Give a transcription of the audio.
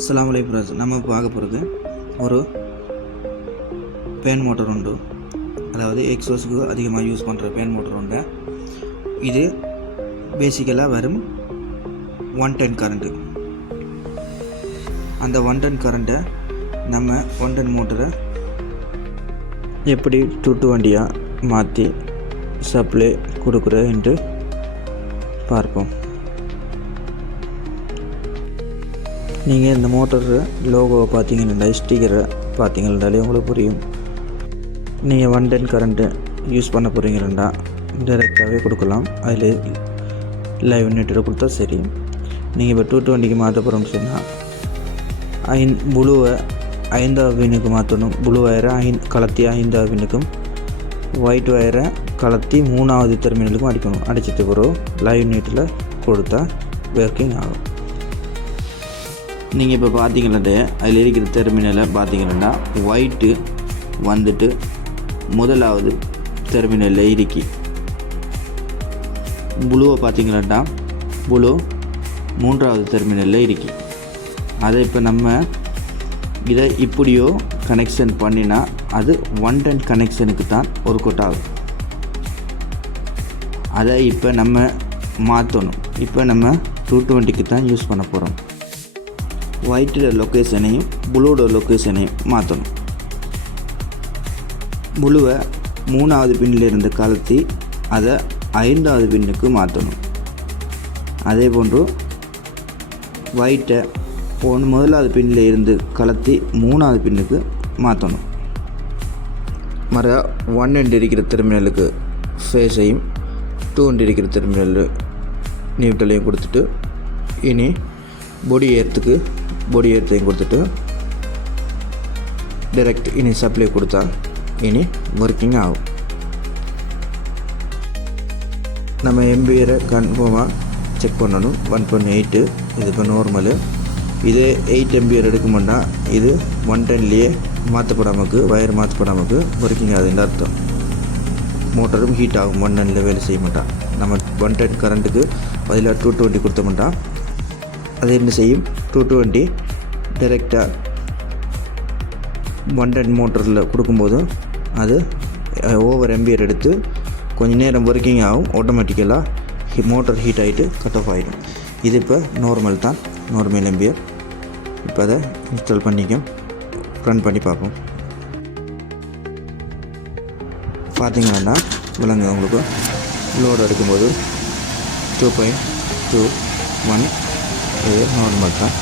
அஸ்ஸலாமு அலைக்கும் ஃப்ரெண்ட்ஸ். நம்ம பார்க்க போகிறது ஒரு பேன் மோட்டர் உண்டு. அதாவது எக்ஸோஸுக்கு அதிகமாக யூஸ் பண்ணுற பேன் மோட்டர் உண்டு. இது பேசிக்கலாக வரும் 110 கரண்ட்டு. அந்த 110 கரண்ட்டை நம்ம 110 மோட்டரை எப்படி 220 மாற்றி சப்ளை கொடுக்குறேன்ட்டு பார்ப்போம். நீங்கள் இந்த மோட்டர் லோகோவை பார்த்தீங்கன்னா, ஸ்டிக்கரை பார்த்தீங்கன்னாலே உங்களுக்கு புரியும். நீங்கள் 110 கரண்ட்டு யூஸ் பண்ண போகிறீங்கன்னா டைரெக்டாகவே கொடுக்கலாம். அதில் லைவ் நெட்டில் கொடுத்தா சரி. நீங்கள் இப்போ 220க்கு மாற்ற போகிறோம்னு சொன்னால் புளுவை 5வது பின்னுக்கு மாற்றணும். புளு வயரை கலத்தி 5வது பின்னுக்கும், ஒயிட் வயரை கலத்தி 3வது டெர்மினலுக்கும் அடிக்கணும். அடிச்சிட்டு பிறகு லைவ் நெட்டில் கொடுத்தா ஒர்க்கிங் ஆகும். நீங்கள் இப்போ பார்த்தீங்கன்னா அதில் இருக்கிற டெர்மினலை பார்த்தீங்கன்னா ஒயிட்டு வந்துட்டு முதலாவது டெர்மினலில் இருக்கி, புளுவை பார்த்தீங்கன்னா புளு 3வது டெர்மினலில் இருக்கி. அதை இப்போ நம்ம இதை இப்படியோ கனெக்ஷன் பண்ணினா அது 110 கனெக்ஷனுக்கு தான் ஒரு கோட் ஆகும். அதை இப்போ நம்ம மாற்றணும். இப்போ நம்ம 220க்கு தான் யூஸ் பண்ண போகிறோம். ஒயிட்டோட லொக்கேஷனையும் புளூட லொக்கேஷனையும் மாற்றணும். புளுவை 3வது பின்னிலிருந்து கலத்தி அதை 5வது பின்னுக்கு மாற்றணும். அதே போன்று ஒயிட்டை 1வது பின்னில் இருந்து கலத்தி 3வது பின்னுக்கு மாற்றணும். மற 1 இருக்கிற டெர்மினலுக்கு ஃபேஸையும் 2 இருக்கிற டெர்மினல் நியூட்ரலையும் கொடுத்துட்டு, இனி பொடி ஏர்த்தையும் கொடுத்துட்டு டைரக்ட் இனி சப்ளை கொடுத்தா இனி ஒர்க்கிங் ஆகும். நம்ம எம்பியரை கன்ஃபார்மாக செக் பண்ணணும். 1.8 இது இப்போ நார்மலு. இது 8 எம்பியர் எடுக்கும்போன்னா இது 110லேயே மாற்றப்படாமக்கு, வயர் மாற்றப்படாமக்கு ஒர்க்கிங் ஆகுதுன்னு அர்த்தம். மோட்டரும் ஹீட் ஆகும். 110ல் வேலை செய்ய மாட்டான். நம்ம 110 கரண்ட்டுக்கு பதிலாக 220 கொடுத்தோம்னா அது என்ன செய்யும், 220 டைரெக்டாக 110 மோட்டரில் கொடுக்கும்போது அது ஓவர் எம்பியர் எடுத்து கொஞ்சம் நேரம் ஒர்க்கிங் ஆகும். ஆட்டோமேட்டிக்கலாக மோட்டர் ஹீட் ஆகிட்டு கட் ஆஃப் ஆகிடும். இது இப்போ நார்மல் தான், நார்மல் எம்பியர். இப்போ அதை இன்ஸ்டால் பண்ணிக்க ரன் பண்ணி பார்ப்போம். பார்த்தீங்கன்னா விலங்கு உங்களுக்கு லோடு எடுக்கும்போது 2.21 இது நார்மல் தான்.